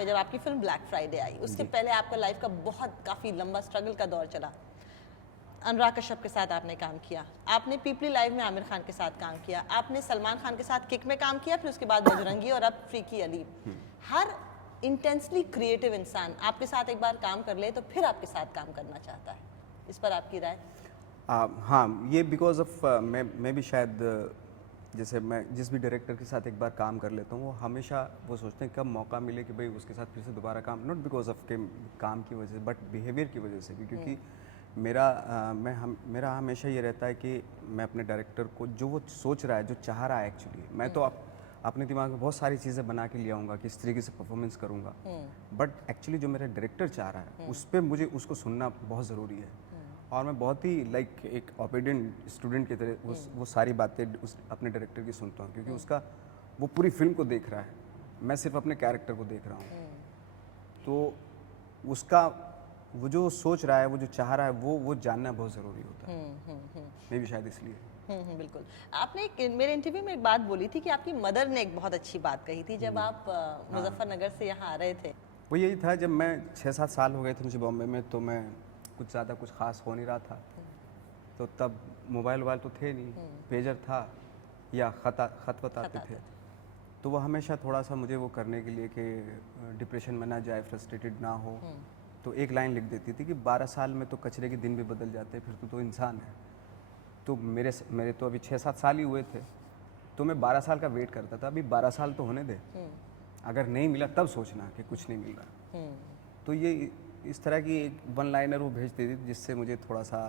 में जब आपकी फिल्म ब्लैक फ्राइडे आई, उसके पहले आपका लाइफ का काफ़ी लंबा स्ट्रगल का दौर चला। अनुराग कश्यप के साथ आपने काम किया, आपने पीपली लाइव में आमिर खान के साथ काम किया, आपने सलमान खान के साथ किक में काम किया, फिर उसके बाद बजरंगी और अब फ्रीकी अली। हर इंटेंसली क्रिएटिव इंसान आपके साथ एक बार काम कर ले तो फिर आपके साथ काम करना चाहता है। इस पर आपकी राय? हाँ, ये बिकॉज ऑफ मैं भी शायद जैसे मैं जिस भी डायरेक्टर के साथ एक बार काम कर लेता हूँ, वो हमेशा वो सोचते हैं कब मौका मिले कि भाई उसके साथ फिर से दोबारा काम, नॉट बिकॉज ऑफ के काम की वजह से बट बिहेवियर की वजह से भी, क्योंकि मेरा हमेशा ये रहता है कि मैं अपने डायरेक्टर को जो वो सोच रहा है, जो चाह रहा है एक्चुअली, मैं तो अपने दिमाग में बहुत सारी चीज़ें बना के ले आऊँगा कि इस तरीके से परफॉर्मेंस करूँगा, बट एक्चुअली जो मेरा डायरेक्टर चाह रहा है उस पर मुझे उसको सुनना बहुत ज़रूरी है। और मैं बहुत ही लाइक एक ओबीडिएंट स्टूडेंट की तरह वो सारी बातें अपने डायरेक्टर की सुनता हूँ, क्योंकि उसका वो पूरी फिल्म को देख रहा है, मैं सिर्फ अपने कैरेक्टर को देख रहा हूँ। तो उसका वो जो सोच रहा है, वो जो चाह रहा है, वो जानना बहुत ज़रूरी होता है। मे भी शायद इसलिए। बिल्कुल। आपने मेरे इंटरव्यू में एक बात बोली थी कि आपकी मदर ने एक बहुत अच्छी बात कही थी जब आप मुजफ्फरनगर से यहाँ आ रहे थे। वो यही था, जब मैं 6-7 साल हो गए थे मुझे बॉम्बे में, तो मैं कुछ ज़्यादा कुछ ख़ास हो नहीं रहा था, तो तब मोबाइल वोबाइल तो थे नहीं, पेजर था या खत आते थे, तो वो हमेशा थोड़ा सा मुझे वो करने के लिए कि डिप्रेशन में ना जाए, फ्रस्ट्रेटेड ना हो, तो एक लाइन लिख देती थी कि 12 साल में तो कचरे के दिन भी बदल जाते हैं, फिर तो इंसान है। तो मेरे तो अभी 6-7 साल ही हुए थे, तो मैं 12 साल का वेट करता था, अभी 12 साल तो होने दे, अगर नहीं मिला तब सोचना कि कुछ नहीं मिल रहा। तो ये इस तरह की एक वन लाइनर वो भेज देती थी, जिससे मुझे थोड़ा सा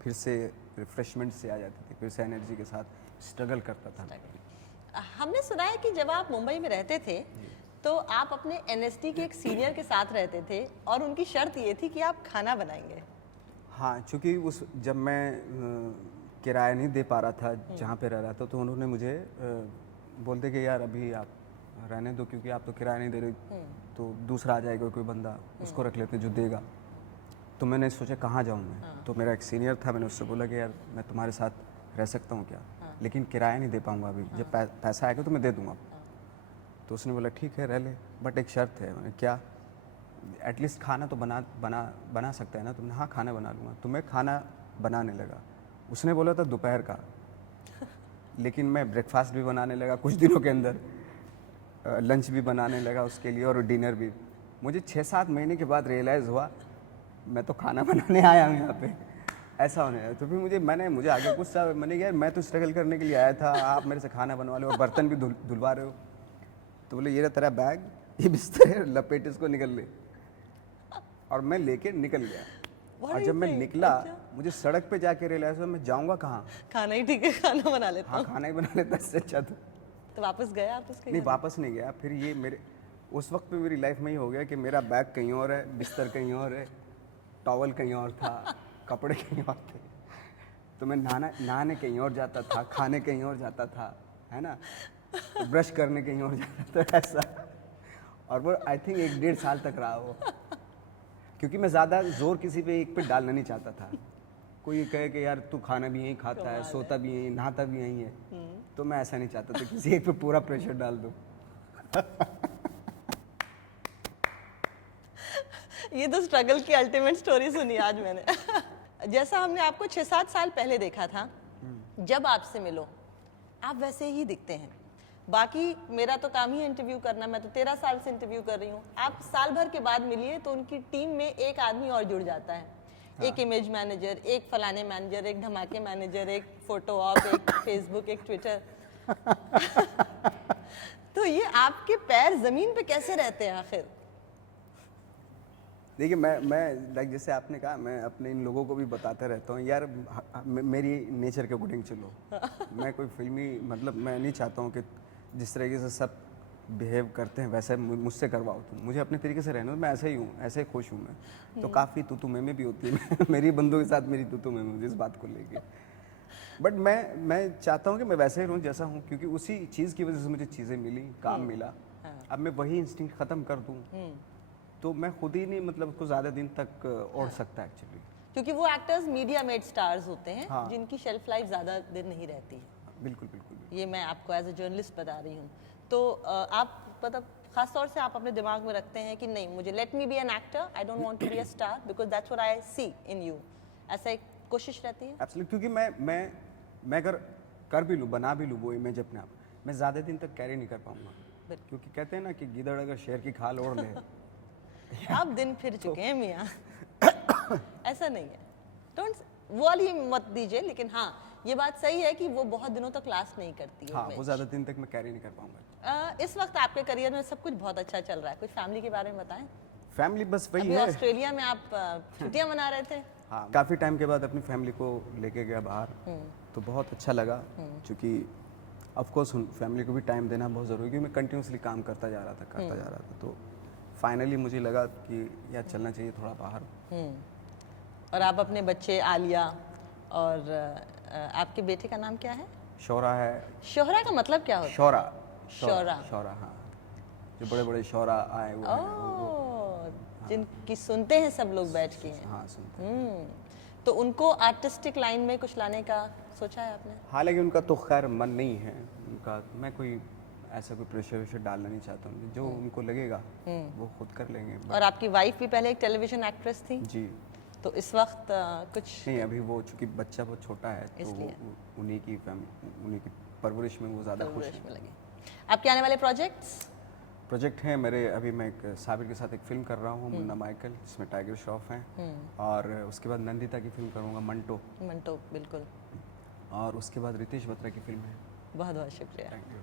फिर से रिफ्रेशमेंट से आ जाती थी, फिर से एनर्जी के साथ स्ट्रगल करता था। हमने सुना है कि जब आप मुंबई में रहते थे तो आप अपने एनएसटी के एक सीनियर के साथ रहते थे और उनकी शर्त ये थी कि आप खाना बनाएंगे। हाँ, चूँकि जब मैं किराया नहीं दे पा रहा था जहाँ पे रह रहा था, तो उन्होंने मुझे बोलते कि यार अभी आप रहने दो, क्योंकि आप तो किराया नहीं दे रहे, तो दूसरा आ जाएगा कोई बंदा, उसको रख लेते जो देगा। तो मैंने सोचा कहाँ जाऊँ मैं, तो मेरा एक सीनियर था, मैंने उससे बोला कि यार मैं तुम्हारे साथ रह सकता हूँ क्या, लेकिन किराया नहीं दे पाऊँगा अभी, जब पैसा आएगा तो मैं दे दूँगा। तो उसने बोला ठीक है रह ले, बट एक शर्त है। मैंने क्या? एटलीस्ट खाना तो बना सकता है ना तुमने? हाँ खाना बना लूँगा। तो मैं खाना बनाने लगा, उसने बोला था दोपहर का, लेकिन मैं ब्रेकफास्ट भी बनाने लगा कुछ दिनों के अंदर, लंच भी बनाने लगा उसके लिए और डिनर भी। मुझे 6-7 महीने के बाद रियलाइज़ हुआ मैं तो खाना बनाने आया हूँ यहाँ पे, ऐसा होने लगा। तो फिर मुझे आगे गुस्सा, मैंने यार मैं तो स्ट्रगल करने के लिए आया था, आप मेरे से खाना बनवा लो और बर्तन भी धुलवा रहे हो। तो बोले ये रहा तेरा बैग, ये बिस्तर है, लपेट इसको निकल ले। और मैं लेके निकल गया, और जब मैं निकला मुझे सड़क पे जाके रियलाइज हुआ मैं जाऊँगा कहाँ, खाना ही ठीक है, खाना बना लेता हूँ। हाँ खाना ही बना लेता, इससे अच्छा तो वापस गए आप उसके? नहीं, वापस नहीं गया। फिर ये मेरे उस वक्त पे मेरी लाइफ में ही हो गया कि मेरा बैग कहीं और है, बिस्तर कहीं और है, टॉवल कहीं और था, कपड़े कहीं और थे। तो मैं नहाने कहीं और जाता था, खाने कहीं और जाता था, है ना, तो ब्रश करने कहीं और जाता था, ऐसा। और वो आई थिंक 1-1.5 साल तक रहा वो, क्योंकि मैं ज़्यादा जोर किसी पे एक पे डालना नहीं चाहता था। कोई ये कहे कि यार तू खाना भी यहीं खाता है, सोता भी यहीं, नहाता भी यहीं है, तो मैं ऐसा नहीं चाहता था किसी एक पे पूरा प्रेशर डाल दूँ। ये तो स्ट्रगल की अल्टीमेट स्टोरी सुनी आज मैंने। जैसा हमने आपको 6-7 साल पहले देखा था, जब आपसे मिलो आप वैसे ही दिखते हैं। बाकी मेरा तो काम ही इंटरव्यू करना, मैं तो 13 साल से इंटरव्यू कर रही हूँ। आप साल भर के बाद मिलिए तो उनकी टीम में एक आदमी और जुड़ जाता है। हाँ। एक इमेज मैनेजर, एक फलाने मैनेजर, एक धमाके मैनेजर, एक फोटो ऑप, एक फेसबुक, एक ट्विटर। तो ये आपके पैर जमीन पे कैसे रहते हैं आखिर? देखिए मैं लाइक जैसे आपने कहा, मैं अपने इन लोगों को भी बताते रहता हूँ यार मेरी नेचर के अकॉर्डिंग चलो। मैं कोई फिल्मी मतलब मैं नहीं चाहता हूँ कि जिस तरीके से सब बिहेव करते हैं वैसे मुझसे करवाओ तुम, मुझे अपने तरीके से रहना, मैं ऐसे ही हूँ, ऐसे खुश हूँ मैं। तो काफ़ी तू में भी होती है मेरी बंदों के साथ मेरी तू में मुझे इस बात को लेके, बट मैं चाहता हूँ कि मैं वैसे ही रहूँ जैसा हूँ, क्योंकि उसी चीज़ की वजह से मुझे चीज़ें मिली, काम मिला। अब मैं वही इंस्टिंक्ट ख़त्म कर दूँ तो मैं खुद ही नहीं मतलब उसको ज़्यादा दिन तक ओढ़ सकता एक्चुअली, क्योंकि वो एक्टर्स मीडिया मेड स्टार्स होते हैं। हाँ। जिनकी शेल्फ लाइफ ज़्यादा दिन नहीं रहती है। बिल्कुल बिल्कुल, ये मैं आपको एज ए जर्नलिस्ट बता रही हूँ। तो आप मतलब खास तौर से आप अपने दिमाग में रखते हैं कि नहीं, मुझे let me be an actor, I don't want to be a star because that's what I see in you, ऐसा एक कोशिश रहती है? एब्सोल्युटली, क्योंकि मैं अगर कर भी लूँ, बना भी लूँ वो इमेज अपने आप, मैं ज़्यादा दिन तक कैरी नहीं कर पाऊंगा। बिल्कुल। क्योंकि कहते हैं ना कि गीदड़ अगर शेर की खाल ओढ़ ले आप दिन फिर चुके हैं मियाँ। ऐसा नहीं है, डोंट वो वाली मत दीजिए, लेकिन हाँ ये बात सही है कि वो बहुत दिनों तक लास्ट नहीं करती है हाँ, वो image। ज़्यादा दिन तक मैं कैरी नहीं कर पाऊंगा। इस वक्त आपके करियर में सब कुछ बहुत अच्छा चल रहा है, कुछ फैमिली के बारे में बताएं। फैमिली बस वही अभी है। ऑस्ट्रेलिया में आप छुट्टियां मना रहे थे। हाँ, काफ़ी टाइम के बाद अपनी फैमिली को लेके गया बाहर, तो बहुत अच्छा लगा। क्योंकि ऑफ कोर्स फैमिली को भी टाइम देना बहुत ज़रूरी है, क्योंकि मैं कंटिन्यूसली काम करता जा रहा था, तो फाइनली मुझे लगा कि यार चलना चाहिए थोड़ा बाहर। और आप अपने बच्चे आलिया और आपके बेटे का नाम क्या है? शौरा है। शोहरा का मतलब क्या होता है? शौरा। शौरा। शौरा, हाँ, जो बड़े बड़े शौरा आए हुए हैं ओह, जिनकी सुनते हैं सब लोग बैठ के। हाँ, सुनते हैं। तो उनको आर्टिस्टिक लाइन में कुछ लाने का सोचा है आपने? हालांकि उनका तो खैर मन नहीं है उनका, मैं कोई ऐसा कोई प्रेशर वेशर डालना नहीं चाहता हूँ, जो उनको लगेगा वो खुद कर लेंगे। और आपकी वाइफ भी पहले एक टेलीविजन एक्ट्रेस थी, जी तो इस वक्त कुछ नहीं, अभी वो चूंकि बच्चा बहुत छोटा है तो इसलिए। उन्हीं की उन्हीं की परवरिश में वो ज़्यादा खुश परवरिश है। में लगे। आपके आने वाले प्रोजेक्ट्स? प्रोजेक्ट हैं मेरे, अभी मैं एक साबिर के साथ एक फिल्म कर रहा हूँ, मुन्ना माइकल, जिसमें टाइगर श्रॉफ हैं, और उसके बाद नंदिता की फिल्म करूँगा मंटो, मंटो, बिल्कुल। और उसके बाद रितेश बत्रा की फिल्म है। बहुत बहुत शुक्रिया। Thank you.